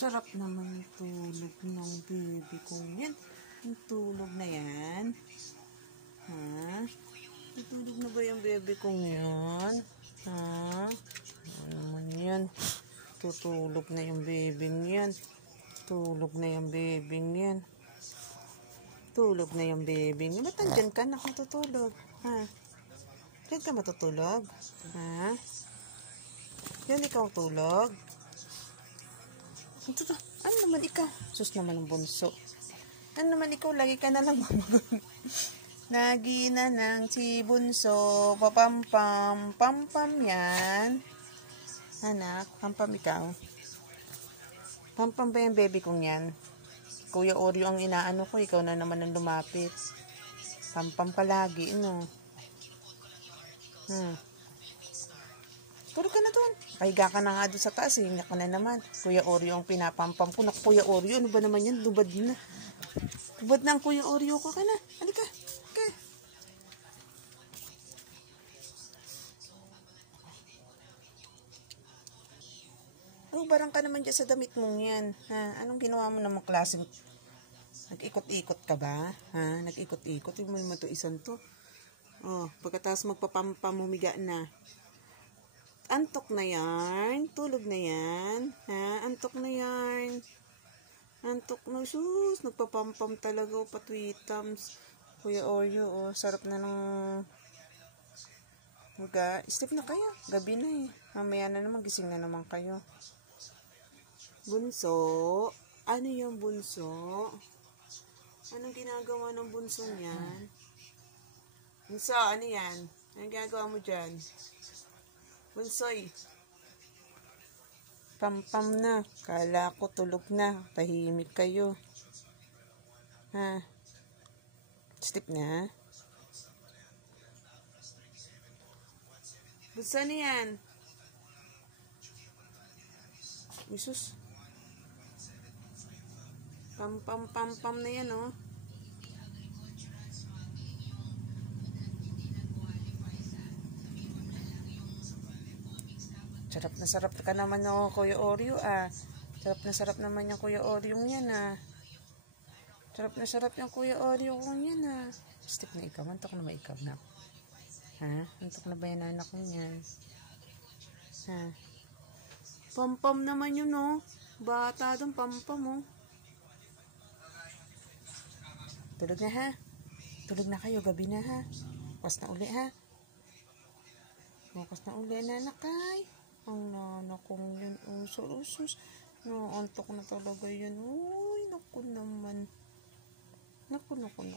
Sarap naman yung tulog ng baby ko yan. Yung tulog na yan. Ha? Tutulog na ba yung baby ko yan? Ha? Ano naman yan? Tutulog na yung baby yan. Tulog na yung baby yan. Tulog na yung baby niya. Ba't nandyan ka? Nakatutulog. Ha? Diyan ka matutulog? Ha? Diyan ikaw tulog? Ano naman ikaw? Sus naman ang bunso. Ano naman ikaw? Lagi ka na lang mamagal. Lagi na ng si bunso. Papampam. Pampam yan. Anak, pampam ikaw. Pampam ba yung baby kong yan? Kuya Oreo ang inaano ko. Ikaw na naman ang lumapit. Pampam palagi, no? Tulog ka na doon. Pahiga ka na nga doon sa taas. Hinga ka na naman. Kuya Oreo ang pinapampam ko. Naku, Kuya Oreo. Ano ba naman yan? Lubad na. Lubad na ang Kuya Oreo ko ka na. Halika. Okay. Oh, barang ka naman dyan sa damit mong yan. Ha? Anong ginawa mo namang klaseng? Nag-ikot-ikot ka ba? Ha? Nag-ikot-ikot. Yung may matuisan to. Oh, pagkatapos magpapampam, humiga na. Antok na yan. Tulog na yan. Ha? Antok na yan. Antok na. Sus, nagpapampam talaga. O, patwitams. Kuya Oreo, oh, sarap na ng Step na kayo. Gabi na eh. Mamaya na naman, gising na naman kayo. Bunso? Ano yung bunso? Anong ginagawa ng bunso niyan? Bunso, ano yan? Anong ginagawa mo dyan? Bunsoy. Pampam na. Kala ko tulog na. Tahimik kayo. Ha? Step na. Bunso na yan. Isus. Pam na yan, oh. Sarap ka naman ng Kuya Oreo, ah. Sarap naman yung Kuya Oreo yan, ah. Sarap yung Kuya Oreo yan, ah. Step na ikaw. Antok na ba ikaw, na? Ha? Antok na ba yan, anak mo yan? Ha? Pampam naman yun, oh. Bata doon, pampam, oh. Tulog na, ha? Tulog na kayo, gabi na, ha? Bukas na uli, ha? Bukas na uli, nanakay. Ang nanak kong yun, usos. Naantok na talaga yun. Uy, naku naman. Naku naman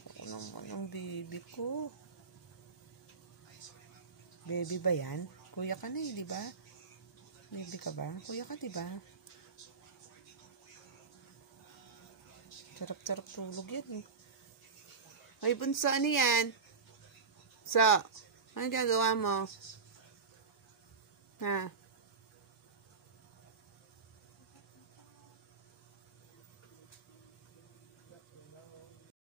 ang baby ko. Baby ba yan? Kuya ka na eh, di ba? Baby ka ba? Kuya ka, di ba? Sarap tulog yan eh. Ay, bunso, ano yan? So, ano gagawa mo? Ha?